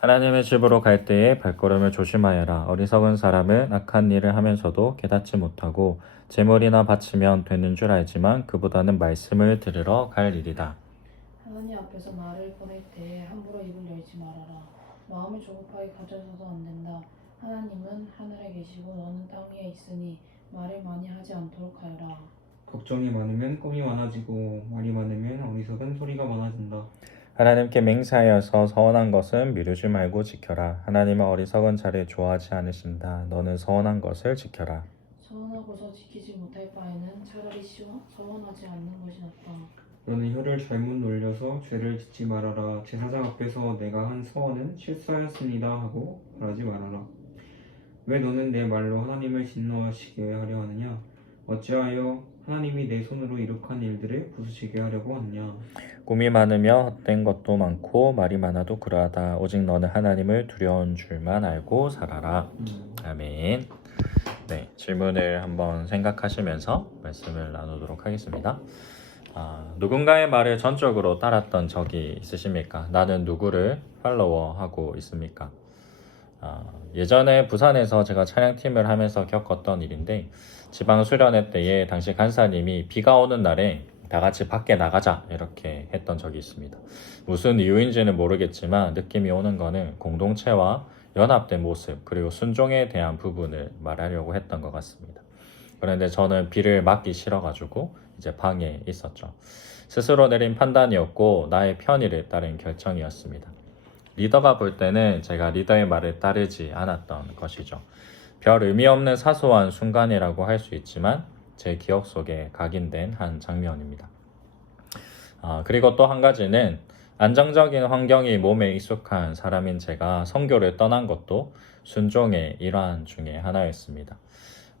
하나님의 집으로 갈 때에 발걸음을 조심하여라. 어리석은 사람은 악한 일을 하면서도 깨닫지 못하고 재물이나 바치면 되는 줄 알지만 그보다는 말씀을 들으러 갈 일이다. 하나님 앞에서 말을 꺼낼 때에 함부로 입을 열지 말아라. 마음이 조급하게 가져서도 안 된다. 하나님은 하늘에 계시고 너는 땅 위에 있으니 말을 많이 하지 않도록 하여라. 걱정이 많으면 꿈이 많아지고 말이 많으면 어리석은 소리가 많아진다. 하나님께 맹세하여서 서원한 것은 미루지 말고 지켜라. 하나님은 어리석은 자를 좋아하지 않으신다. 너는 서원한 것을 지켜라. 서원하고서 지키지 못할 바에는 차라리 서원하지 않는 것이 낫다. 너는 혀를 잘못 놀려서 죄를 짓지 말아라. 제사장 앞에서 내가 한 서원은 실수하였습니다 하고 말하지 말아라. 왜 너는 내 말로 하나님을 진노하시게 하려 하느냐? 어찌하여 하나님이 내 손으로 이룩한 일들을 부수시게 하려고 하느냐? 꿈이 많으며 헛된 것도 많고 말이 많아도 그러하다. 오직 너는 하나님을 두려운 줄만 알고 살아라. 아멘. 네, 질문을 한번 생각하시면서 말씀을 나누도록 하겠습니다. 누군가의 말을 전적으로 따랐던 적이 있으십니까? 나는 누구를 팔로워하고 있습니까? 예전에 부산에서 제가 찬양팀을 하면서 겪었던 일인데, 지방 수련회 때에 당시 간사님이 비가 오는 날에 다 같이 밖에 나가자 이렇게 했던 적이 있습니다. 무슨 이유인지는 모르겠지만 느낌이 오는 거는 공동체와 연합된 모습 그리고 순종에 대한 부분을 말하려고 했던 것 같습니다. 그런데 저는 비를 맞기 싫어가지고 이제 방에 있었죠. 스스로 내린 판단이었고 나의 편의를 따른 결정이었습니다. 리더가 볼 때는 제가 리더의 말을 따르지 않았던 것이죠. 별 의미 없는 사소한 순간이라고 할 수 있지만 제 기억 속에 각인된 한 장면입니다. 그리고 또 한 가지는 안정적인 환경이 몸에 익숙한 사람인 제가 선교를 떠난 것도 순종의 일환 중에 하나였습니다.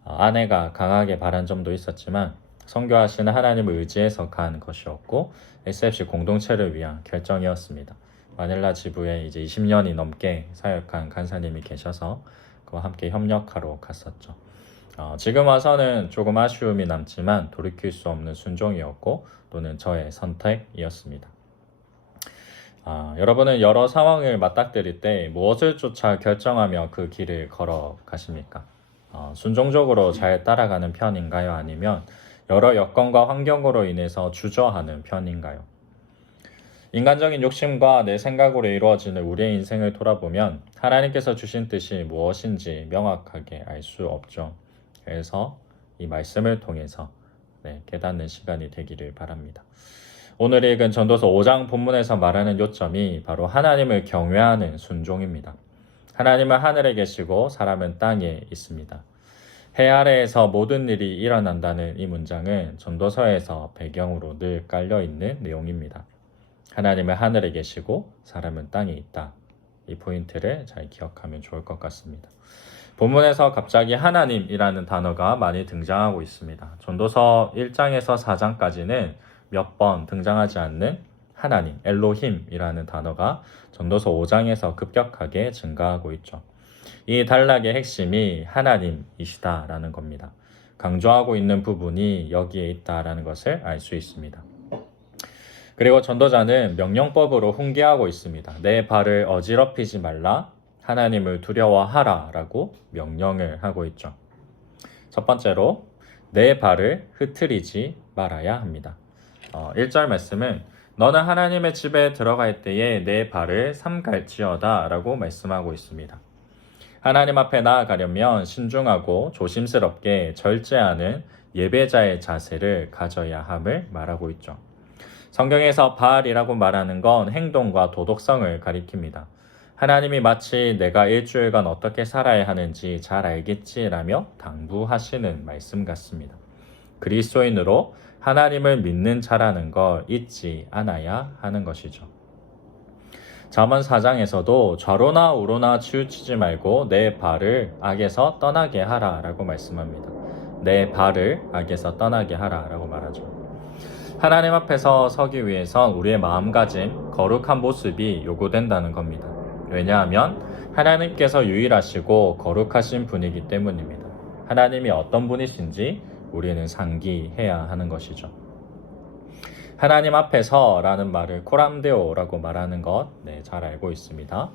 아내가 강하게 바란 점도 있었지만 선교하시는 하나님을 의지해서 간 것이었고 SFC 공동체를 위한 결정이었습니다. 마닐라 지부에 이제 20년이 넘게 사역한 간사님이 계셔서 그와 함께 협력하러 갔었죠. 지금 와서는 조금 아쉬움이 남지만 돌이킬 수 없는 순종이었고 또는 저의 선택이었습니다. 여러분은 여러 상황을 맞닥뜨릴 때 무엇을 쫓아 결정하며 그 길을 걸어가십니까? 순종적으로 잘 따라가는 편인가요? 아니면 여러 여건과 환경으로 인해서 주저하는 편인가요? 인간적인 욕심과 내 생각으로 이루어지는 우리의 인생을 돌아보면 하나님께서 주신 뜻이 무엇인지 명확하게 알 수 없죠. 그래서 이 말씀을 통해서 깨닫는 시간이 되기를 바랍니다. 오늘 읽은 전도서 5장 본문에서 말하는 요점이 바로 하나님을 경외하는 순종입니다. 하나님은 하늘에 계시고 사람은 땅에 있습니다. 해 아래에서 모든 일이 일어난다는 이 문장은 전도서에서 배경으로 늘 깔려있는 내용입니다. 하나님은 하늘에 계시고 사람은 땅에 있다. 이 포인트를 잘 기억하면 좋을 것 같습니다. 본문에서 갑자기 하나님이라는 단어가 많이 등장하고 있습니다. 전도서 1장에서 4장까지는 몇 번 등장하지 않는 하나님, 엘로힘이라는 단어가 전도서 5장에서 급격하게 증가하고 있죠. 이 단락의 핵심이 하나님이시다라는 겁니다. 강조하고 있는 부분이 여기에 있다라는 것을 알 수 있습니다. 그리고 전도자는 명령법으로 훈계하고 있습니다. 내 발을 어지럽히지 말라, 하나님을 두려워하라 라고 명령을 하고 있죠. 첫 번째로 내 발을 흐트리지 말아야 합니다. 1절 말씀은 너는 하나님의 집에 들어갈 때에 내 발을 삼갈지어다 라고 말씀하고 있습니다. 하나님 앞에 나아가려면 신중하고 조심스럽게 절제하는 예배자의 자세를 가져야 함을 말하고 있죠. 성경에서 바알이라고 말하는 건 행동과 도덕성을 가리킵니다. 하나님이 마치 내가 일주일간 어떻게 살아야 하는지 잘 알겠지라며 당부하시는 말씀 같습니다. 그리스도인으로 하나님을 믿는 자라는 걸 잊지 않아야 하는 것이죠. 잠언 4장에서도 좌로나 우로나 치우치지 말고 내 발을 악에서 떠나게 하라 라고 말씀합니다. 내 발을 악에서 떠나게 하라 라고 말하죠. 하나님 앞에서 서기 위해선 우리의 마음가짐, 거룩한 모습이 요구된다는 겁니다. 왜냐하면 하나님께서 유일하시고 거룩하신 분이기 때문입니다. 하나님이 어떤 분이신지 우리는 상기해야 하는 것이죠. 하나님 앞에서라는 말을 코람데오라고 말하는 것, 잘 알고 있습니다.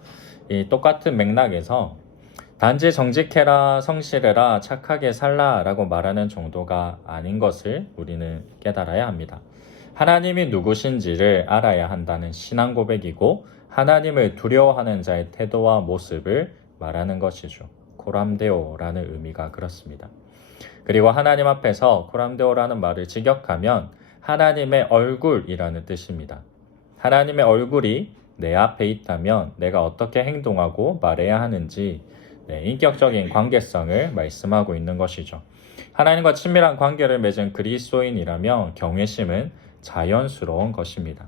이 똑같은 맥락에서 단지 정직해라, 성실해라, 착하게 살라라고 말하는 정도가 아닌 것을 우리는 깨달아야 합니다. 하나님이 누구신지를 알아야 한다는 신앙 고백이고 하나님을 두려워하는 자의 태도와 모습을 말하는 것이죠. 코람데오라는 의미가 그렇습니다. 그리고 하나님 앞에서 코람데오라는 말을 직역하면 하나님의 얼굴이라는 뜻입니다. 하나님의 얼굴이 내 앞에 있다면 내가 어떻게 행동하고 말해야 하는지 인격적인 관계성을 말씀하고 있는 것이죠. 하나님과 친밀한 관계를 맺은 그리스도인이라면 경외심은 자연스러운 것입니다.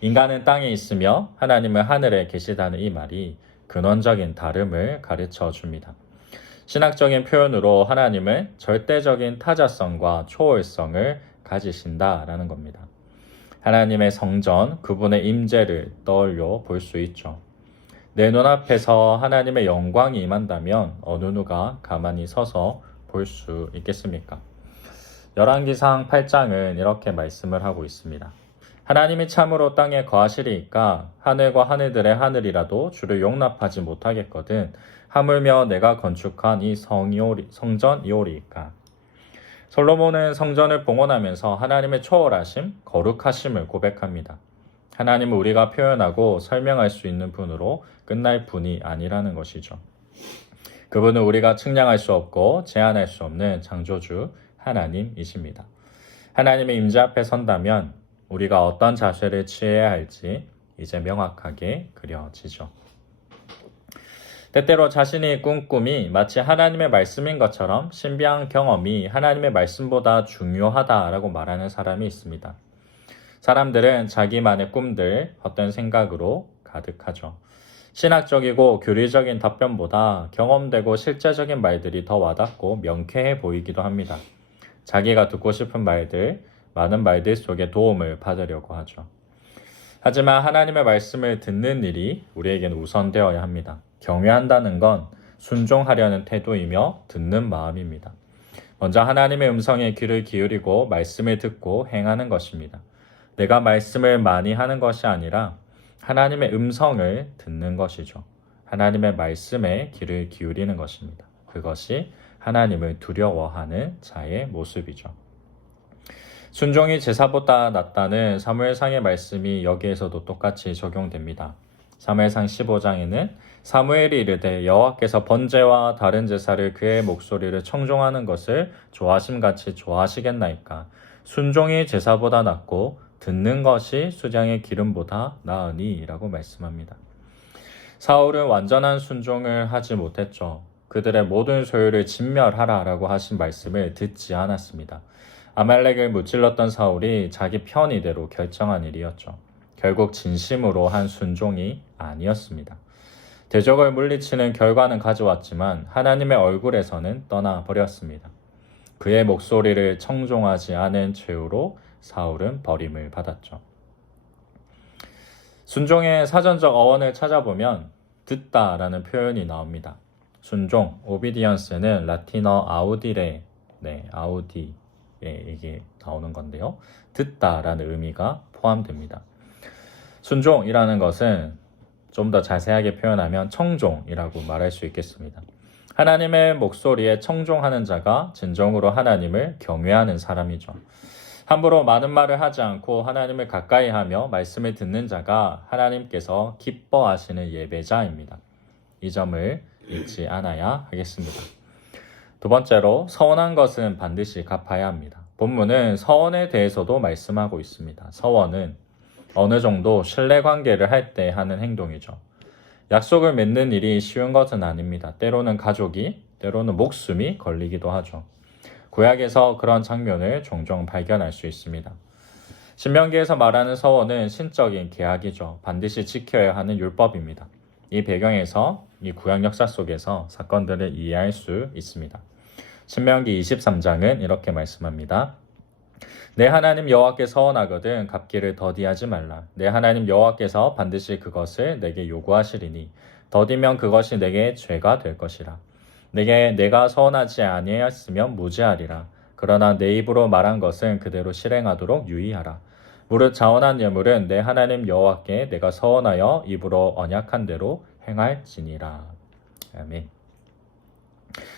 인간은 땅에 있으며 하나님은 하늘에 계시다는 이 말이 근원적인 다름을 가르쳐 줍니다. 신학적인 표현으로 하나님은 절대적인 타자성과 초월성을 가지신다라는 겁니다. 하나님의 성전, 그분의 임재를 떠올려 볼 수 있죠. 내 눈앞에서 하나님의 영광이 임한다면 어느 누가 가만히 서서 볼 수 있겠습니까? 열왕기상 8장은 이렇게 말씀을 하고 있습니다. 하나님이 참으로 땅에 거하시리이까 하늘과 하늘들의 하늘이라도 주를 용납하지 못하겠거든 하물며 내가 건축한 이 성전이오리이까. 솔로몬은 성전을 봉헌하면서 하나님의 초월하심, 거룩하심을 고백합니다. 하나님은 우리가 표현하고 설명할 수 있는 분으로 끝날 분이 아니라는 것이죠. 그분은 우리가 측량할 수 없고 제한할 수 없는 창조주 하나님이십니다. 하나님의 임재 앞에 선다면 우리가 어떤 자세를 취해야 할지 이제 명확하게 그려지죠. 때때로 자신이 꾼 꿈이 마치 하나님의 말씀인 것처럼 신비한 경험이 하나님의 말씀보다 중요하다라고 말하는 사람이 있습니다. 사람들은 자기만의 꿈들, 헛된 생각으로 가득하죠. 신학적이고 교리적인 답변보다 경험되고 실제적인 말들이 더 와닿고 명쾌해 보이기도 합니다. 자기가 듣고 싶은 말들, 많은 말들 속에 도움을 받으려고 하죠. 하지만 하나님의 말씀을 듣는 일이 우리에게는 우선되어야 합니다. 경외한다는 건 순종하려는 태도이며 듣는 마음입니다. 먼저 하나님의 음성에 귀를 기울이고 말씀을 듣고 행하는 것입니다. 내가 말씀을 많이 하는 것이 아니라 하나님의 음성을 듣는 것이죠. 하나님의 말씀에 귀를 기울이는 것입니다. 그것이 하나님을 두려워하는 자의 모습이죠. 순종이 제사보다 낫다는 사무엘상의 말씀이 여기에서도 똑같이 적용됩니다. 사무엘상 15장에는 사무엘이 이르되 여호와께서 번제와 다른 제사를 그의 목소리를 청종하는 것을 좋아하심같이 좋아하시겠나이까. 순종이 제사보다 낫고 듣는 것이 수장의 기름보다 나으니 라고 말씀합니다. 사울은 완전한 순종을 하지 못했죠. 그들의 모든 소유를 진멸하라 라고 하신 말씀을 듣지 않았습니다. 아말렉을 무찔렀던 사울이 자기 편의대로 결정한 일이었죠. 결국 진심으로 한 순종이 아니었습니다. 대적을 물리치는 결과는 가져왔지만 하나님의 얼굴에서는 떠나버렸습니다. 그의 목소리를 청종하지 않은 죄로 사울은 버림을 받았죠. 순종의 사전적 어원을 찾아보면 듣다라는 표현이 나옵니다. 순종, 오비디언스는 라틴어 아우디레, 아우디에 이게 나오는 건데요. 듣다라는 의미가 포함됩니다. 순종이라는 것은 좀 더 자세하게 표현하면 청종이라고 말할 수 있겠습니다. 하나님의 목소리에 청종하는 자가 진정으로 하나님을 경외하는 사람이죠. 함부로 많은 말을 하지 않고 하나님을 가까이 하며 말씀을 듣는 자가 하나님께서 기뻐하시는 예배자입니다. 이 점을 잊지 않아야 하겠습니다. 두 번째로 서원한 것은 반드시 갚아야 합니다. 본문은 서원에 대해서도 말씀하고 있습니다. 서원은 어느 정도 신뢰관계를 할 때 하는 행동이죠. 약속을 맺는 일이 쉬운 것은 아닙니다. 때로는 가족이, 때로는 목숨이 걸리기도 하죠. 구약에서 그런 장면을 종종 발견할 수 있습니다. 신명기에서 말하는 서원은 신적인 계약이죠. 반드시 지켜야 하는 율법입니다. 이 배경에서 이 구약 역사 속에서 사건들을 이해할 수 있습니다. 신명기 23장은 이렇게 말씀합니다. 내 하나님 여호와께 서원하거든 갚기를 더디하지 말라. 내 하나님 여호와께서 반드시 그것을 내게 요구하시리니 더디면 그것이 내게 죄가 될 것이라. 내가 서원하지 아니하였으면 무죄하리라. 그러나 내 입으로 말한 것은 그대로 실행하도록 유의하라. 무릇 자원한 예물은 내 하나님 여호와께 내가 서원하여 입으로 언약한 대로 행할지니라. 아멘.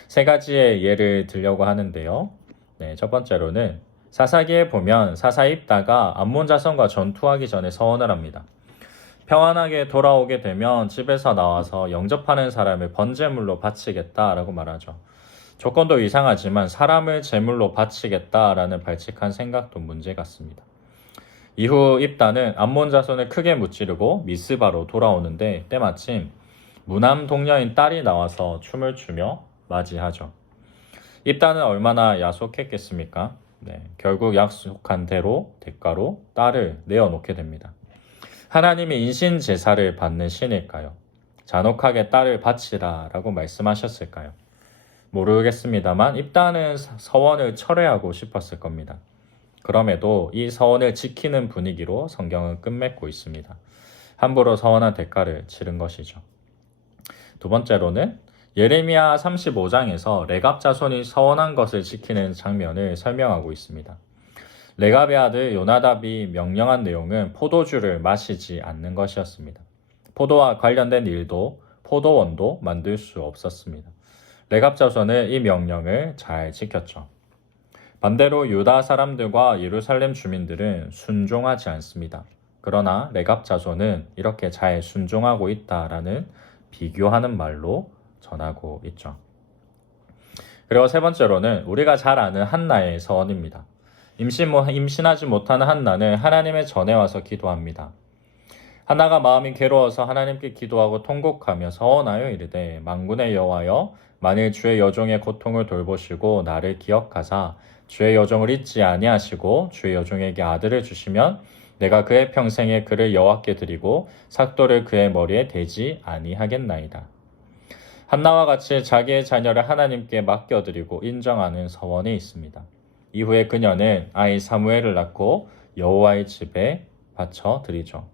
세 가지의 예를 들려고 하는데요. 네, 첫 번째로는 사사기에 보면 사사 입다가 암몬 자손과 전투하기 전에 서원을 합니다. 평안하게 돌아오게 되면 집에서 나와서 영접하는 사람을 번제물로 바치겠다라고 말하죠. 조건도 이상하지만 사람을 제물로 바치겠다라는 발칙한 생각도 문제 같습니다. 이후 입다는 암몬 자손을 크게 무찌르고 미스바로 돌아오는데 때마침 무남 동녀인 딸이 나와서 춤을 추며 맞이하죠. 입다는 얼마나 야속했겠습니까? 네, 결국 약속한 대로 대가로 딸을 내어놓게 됩니다. 하나님이 인신 제사를 받는 신일까요? 잔혹하게 딸을 바치라 라고 말씀하셨을까요? 모르겠습니다만 입다는 서원을 철회하고 싶었을 겁니다. 그럼에도 이 서원을 지키는 분위기로 성경은 끝맺고 있습니다. 함부로 서원한 대가를 치른 것이죠. 두 번째로는 예레미야 35장에서 레갑 자손이 서원한 것을 지키는 장면을 설명하고 있습니다. 레갑의 아들 요나답이 명령한 내용은 포도주를 마시지 않는 것이었습니다. 포도와 관련된 일도 포도원도 만들 수 없었습니다. 레갑 자손은 이 명령을 잘 지켰죠. 반대로 유다 사람들과 예루살렘 주민들은 순종하지 않습니다. 그러나 레갑 자손은 이렇게 잘 순종하고 있다라는 비교하는 말로 전하고 있죠. 그리고 세 번째로는 우리가 잘 아는 한나의 서원입니다. 임신하지 못하는 한나는 하나님의 전에 와서 기도합니다. 한나가 마음이 괴로워서 하나님께 기도하고 통곡하며 서원하여 이르되 만군의 여호와여 만일 주의 여종의 고통을 돌보시고 나를 기억하사 주의 여종을 잊지 아니하시고 주의 여종에게 아들을 주시면 내가 그의 평생에 그를 여호와께 드리고 삭도를 그의 머리에 대지 아니하겠나이다. 한나와 같이 자기의 자녀를 하나님께 맡겨드리고 인정하는 서원이 있습니다. 이후에 그녀는 아이 사무엘을 낳고 여호와의 집에 바쳐드리죠.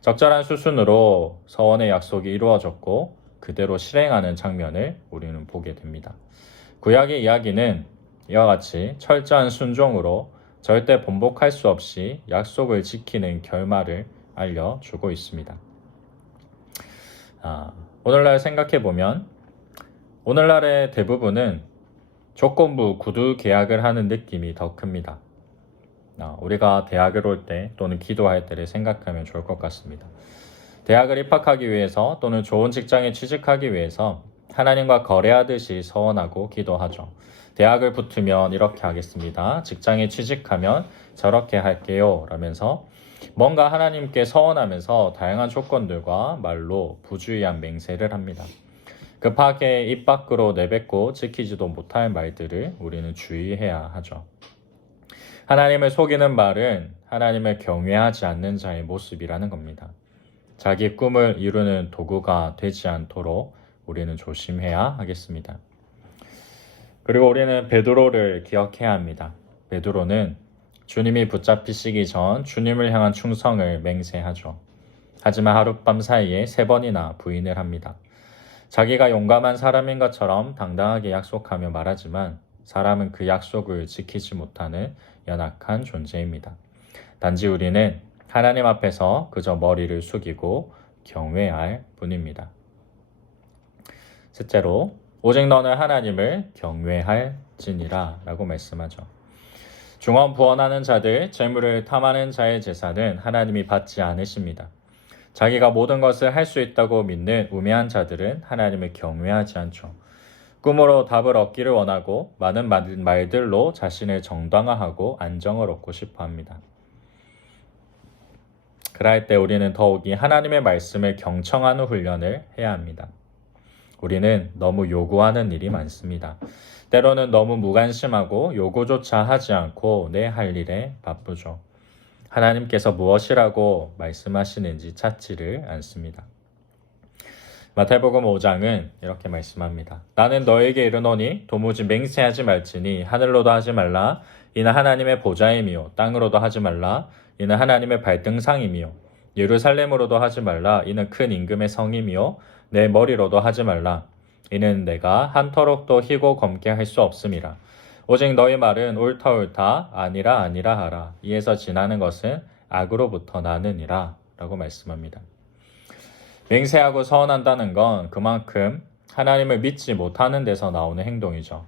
적절한 수순으로 서원의 약속이 이루어졌고 그대로 실행하는 장면을 우리는 보게 됩니다. 구약의 이야기는 이와 같이 철저한 순종으로 절대 번복할 수 없이 약속을 지키는 결말을 알려주고 있습니다. 오늘날 생각해보면 오늘날의 대부분은 조건부 구두 계약을 하는 느낌이 더 큽니다. 우리가 대학을 올 때 또는 기도할 때를 생각하면 좋을 것 같습니다. 대학을 입학하기 위해서 또는 좋은 직장에 취직하기 위해서 하나님과 거래하듯이 서원하고 기도하죠. 대학을 붙으면 이렇게 하겠습니다. 직장에 취직하면 저렇게 할게요. 라면서 뭔가 하나님께 서원하면서 다양한 조건들과 말로 부주의한 맹세를 합니다. 급하게 입 밖으로 내뱉고 지키지도 못할 말들을 우리는 주의해야 하죠. 하나님을 속이는 말은 하나님을 경외하지 않는 자의 모습이라는 겁니다. 자기 꿈을 이루는 도구가 되지 않도록 우리는 조심해야 하겠습니다. 그리고 우리는 베드로를 기억해야 합니다. 베드로는 주님이 붙잡히시기 전 주님을 향한 충성을 맹세하죠. 하지만 하룻밤 사이에 3번이나 부인을 합니다. 자기가 용감한 사람인 것처럼 당당하게 약속하며 말하지만 사람은 그 약속을 지키지 못하는 연약한 존재입니다. 단지 우리는 하나님 앞에서 그저 머리를 숙이고 경외할 뿐입니다. 셋째로 오직 너는 하나님을 경외할지니라 라고 말씀하죠. 중언부언하는 자들, 재물을 탐하는 자의 제사는 하나님이 받지 않으십니다. 자기가 모든 것을 할 수 있다고 믿는 우매한 자들은 하나님을 경외하지 않죠. 꿈으로 답을 얻기를 원하고 많은 말들로 자신을 정당화하고 안정을 얻고 싶어 합니다. 그럴 때 우리는 더욱이 하나님의 말씀을 경청하는 훈련을 해야 합니다. 우리는 너무 요구하는 일이 많습니다. 때로는 너무 무관심하고 요구조차 하지 않고 내 할 일에 바쁘죠. 하나님께서 무엇이라고 말씀하시는지 찾지를 않습니다. 마태복음 5장은 이렇게 말씀합니다. 나는 너에게 이르노니 도무지 맹세하지 말지니 하늘로도 하지 말라. 이는 하나님의 보좌임이요 땅으로도 하지 말라. 이는 하나님의 발등상임이요 예루살렘으로도 하지 말라. 이는 큰 임금의 성임이요 내 머리로도 하지 말라. 이는 내가 한터록도 희고 검게 할 수 없음이라. 오직 너희 말은 옳다 옳다 아니라 아니라 하라. 이에서 지나는 것은 악으로부터 나느니라 라고 말씀합니다. 맹세하고 서원한다는 건 그만큼 하나님을 믿지 못하는 데서 나오는 행동이죠.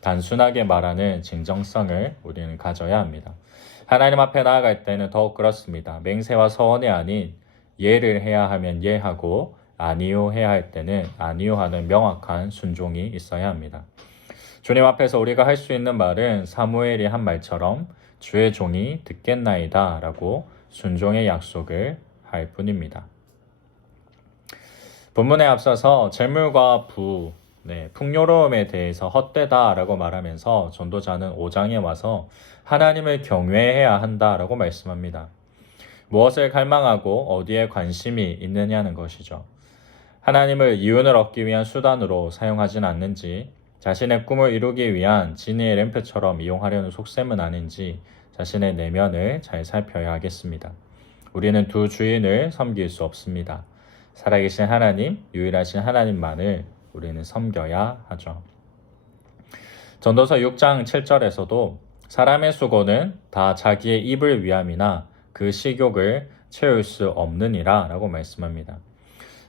단순하게 말하는 진정성을 우리는 가져야 합니다. 하나님 앞에 나아갈 때는 더욱 그렇습니다. 맹세와 서원이 아닌 예를 해야 하면 예하고 아니요 해야 할 때는 아니요 하는 명확한 순종이 있어야 합니다. 주님 앞에서 우리가 할 수 있는 말은 사무엘이 한 말처럼 주의 종이 듣겠나이다 라고 순종의 약속을 할 뿐입니다. 본문에 앞서서 재물과 부, 풍요로움에 대해서 헛되다 라고 말하면서 전도자는 5장에 와서 하나님을 경외해야 한다 라고 말씀합니다. 무엇을 갈망하고 어디에 관심이 있느냐는 것이죠. 하나님을 이윤을 얻기 위한 수단으로 사용하진 않는지, 자신의 꿈을 이루기 위한 진리의 램프처럼 이용하려는 속셈은 아닌지 자신의 내면을 잘 살펴야 하겠습니다. 우리는 두 주인을 섬길 수 없습니다. 살아계신 하나님, 유일하신 하나님만을 우리는 섬겨야 하죠. 전도서 6장 7절에서도 사람의 수고는 다 자기의 입을 위함이나 그 식욕을 채울 수 없느니라 라고 말씀합니다.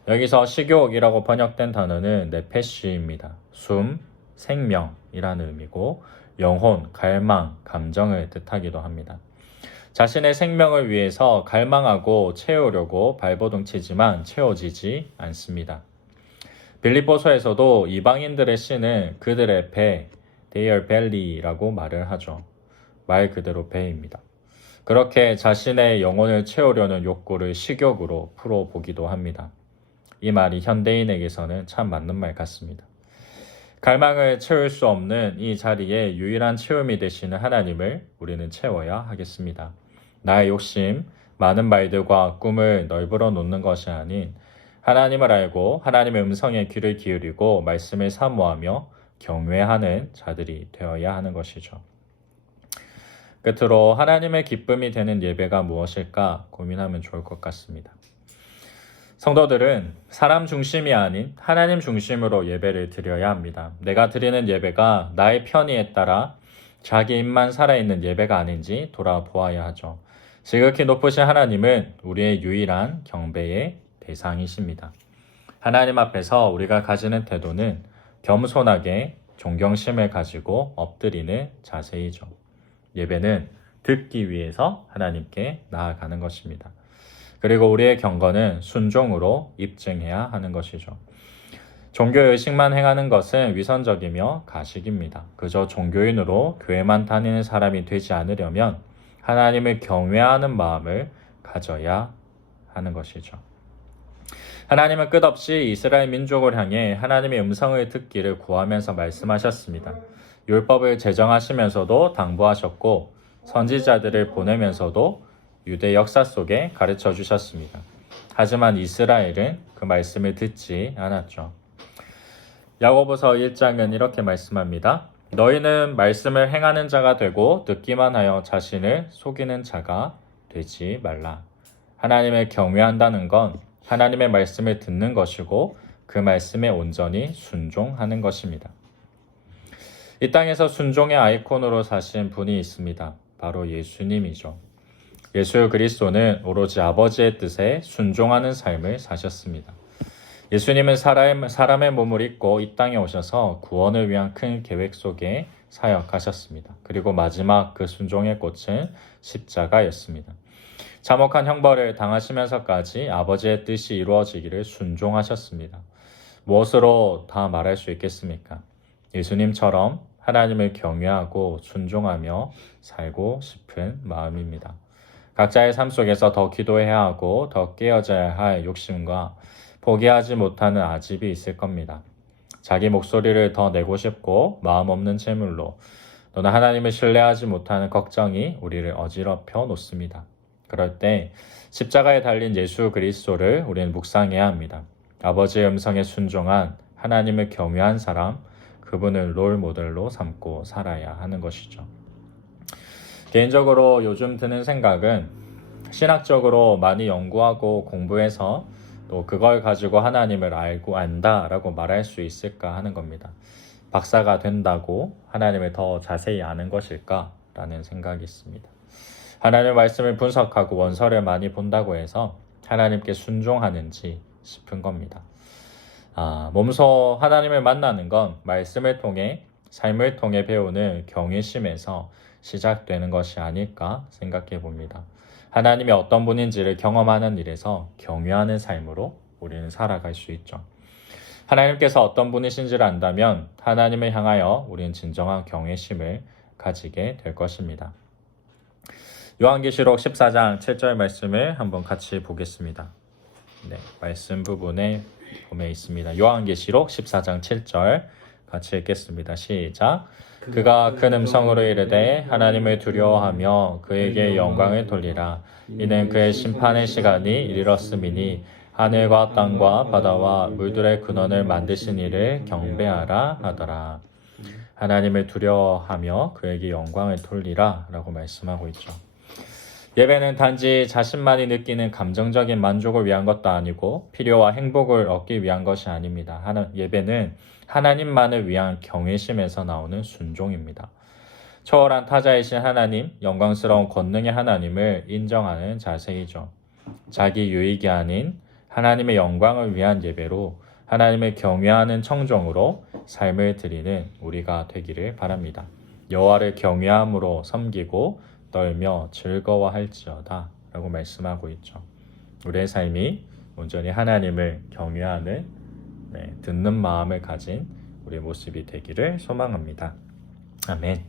여기서 식욕이라고 번역된 단어는 네페시입니다. 숨, 생명이라는 의미고 영혼, 갈망, 감정을 뜻하기도 합니다. 자신의 생명을 위해서 갈망하고 채우려고 발버둥 치지만 채워지지 않습니다. 빌립보서에서도 이방인들의 신은 그들의 배, their belly라고 말을 하죠. 말 그대로 배입니다. 그렇게 자신의 영혼을 채우려는 욕구를 식욕으로 풀어보기도 합니다. 이 말이 현대인에게서는 참 맞는 말 같습니다. 갈망을 채울 수 없는 이 자리에 유일한 채움이 되시는 하나님을 우리는 채워야 하겠습니다. 나의 욕심, 많은 말들과 꿈을 널브러 놓는 것이 아닌 하나님을 알고 하나님의 음성에 귀를 기울이고 말씀을 사모하며 경외하는 자들이 되어야 하는 것이죠. 끝으로 하나님의 기쁨이 되는 예배가 무엇일까 고민하면 좋을 것 같습니다. 성도들은 사람 중심이 아닌 하나님 중심으로 예배를 드려야 합니다. 내가 드리는 예배가 나의 편의에 따라 자기 입만 살아있는 예배가 아닌지 돌아보아야 하죠. 지극히 높으신 하나님은 우리의 유일한 경배의 대상이십니다. 하나님 앞에서 우리가 가지는 태도는 겸손하게 존경심을 가지고 엎드리는 자세이죠. 예배는 듣기 위해서 하나님께 나아가는 것입니다. 그리고 우리의 경건은 순종으로 입증해야 하는 것이죠. 종교의식만 행하는 것은 위선적이며 가식입니다. 그저 종교인으로 교회만 다니는 사람이 되지 않으려면 하나님을 경외하는 마음을 가져야 하는 것이죠. 하나님은 끝없이 이스라엘 민족을 향해 하나님의 음성을 듣기를 구하면서 말씀하셨습니다. 율법을 제정하시면서도 당부하셨고 선지자들을 보내면서도 유대 역사 속에 가르쳐 주셨습니다. 하지만 이스라엘은 그 말씀을 듣지 않았죠. 야고보서 1장은 이렇게 말씀합니다. 너희는 말씀을 행하는 자가 되고 듣기만 하여 자신을 속이는 자가 되지 말라. 하나님을 경외한다는 건 하나님의 말씀을 듣는 것이고 그 말씀에 온전히 순종하는 것입니다. 이 땅에서 순종의 아이콘으로 사신 분이 있습니다. 바로 예수님이죠. 예수 그리스도는 오로지 아버지의 뜻에 순종하는 삶을 사셨습니다. 예수님은 사람의 몸을 입고 이 땅에 오셔서 구원을 위한 큰 계획 속에 사역하셨습니다. 그리고 마지막 그 순종의 꽃은 십자가였습니다. 참혹한 형벌을 당하시면서까지 아버지의 뜻이 이루어지기를 순종하셨습니다. 무엇으로 다 말할 수 있겠습니까? 예수님처럼 하나님을 경외하고 순종하며 살고 싶은 마음입니다. 각자의 삶 속에서 더 기도해야 하고 더 깨어져야 할 욕심과 포기하지 못하는 아집이 있을 겁니다. 자기 목소리를 더 내고 싶고 마음 없는 재물로 또는 하나님을 신뢰하지 못하는 걱정이 우리를 어지럽혀 놓습니다. 그럴 때 십자가에 달린 예수 그리스도를 우리는 묵상해야 합니다. 아버지의 음성에 순종한 하나님을 경외한 사람, 그분을 롤 모델로 삼고 살아야 하는 것이죠. 개인적으로 요즘 드는 생각은 신학적으로 많이 연구하고 공부해서 또 그걸 가지고 하나님을 알고 안다라고 말할 수 있을까 하는 겁니다. 박사가 된다고 하나님을 더 자세히 아는 것일까라는 생각이 있습니다. 하나님의 말씀을 분석하고 원서를 많이 본다고 해서 하나님께 순종하는지 싶은 겁니다. 몸소 하나님을 만나는 건 말씀을 통해 삶을 통해 배우는 경외심에서 시작되는 것이 아닐까 생각해 봅니다. 하나님이 어떤 분인지를 경험하는 일에서 경외하는 삶으로 우리는 살아갈 수 있죠. 하나님께서 어떤 분이신지를 안다면 하나님을 향하여 우리는 진정한 경외심을 가지게 될 것입니다. 요한계시록 14장 7절 말씀을 한번 같이 보겠습니다. 네, 말씀 부분에 보면 있습니다. 요한계시록 14장 7절 같이 읽겠습니다. 시작. 그가 큰 음성으로 이르되 하나님을 두려워하며 그에게 영광을 돌리라. 이는 그의 심판의 시간이 이르렀음이니 하늘과 땅과 바다와 물들의 근원을 만드신 이를 경배하라 하더라. 하나님을 두려워하며 그에게 영광을 돌리라 라고 말씀하고 있죠. 예배는 단지 자신만이 느끼는 감정적인 만족을 위한 것도 아니고 필요와 행복을 얻기 위한 것이 아닙니다. 예배는 하나님만을 위한 경외심에서 나오는 순종입니다. 초월한 타자이신 하나님, 영광스러운 권능의 하나님을 인정하는 자세이죠. 자기 유익이 아닌 하나님의 영광을 위한 예배로 하나님을 경외하는 청종으로 삶을 드리는 우리가 되기를 바랍니다. 여호와를 경외함으로 섬기고 떨며 즐거워할지어다 라고 말씀하고 있죠. 우리의 삶이 온전히 하나님을 경외하는 듣는 마음을 가진 우리의 모습이 되기를 소망합니다. 아멘.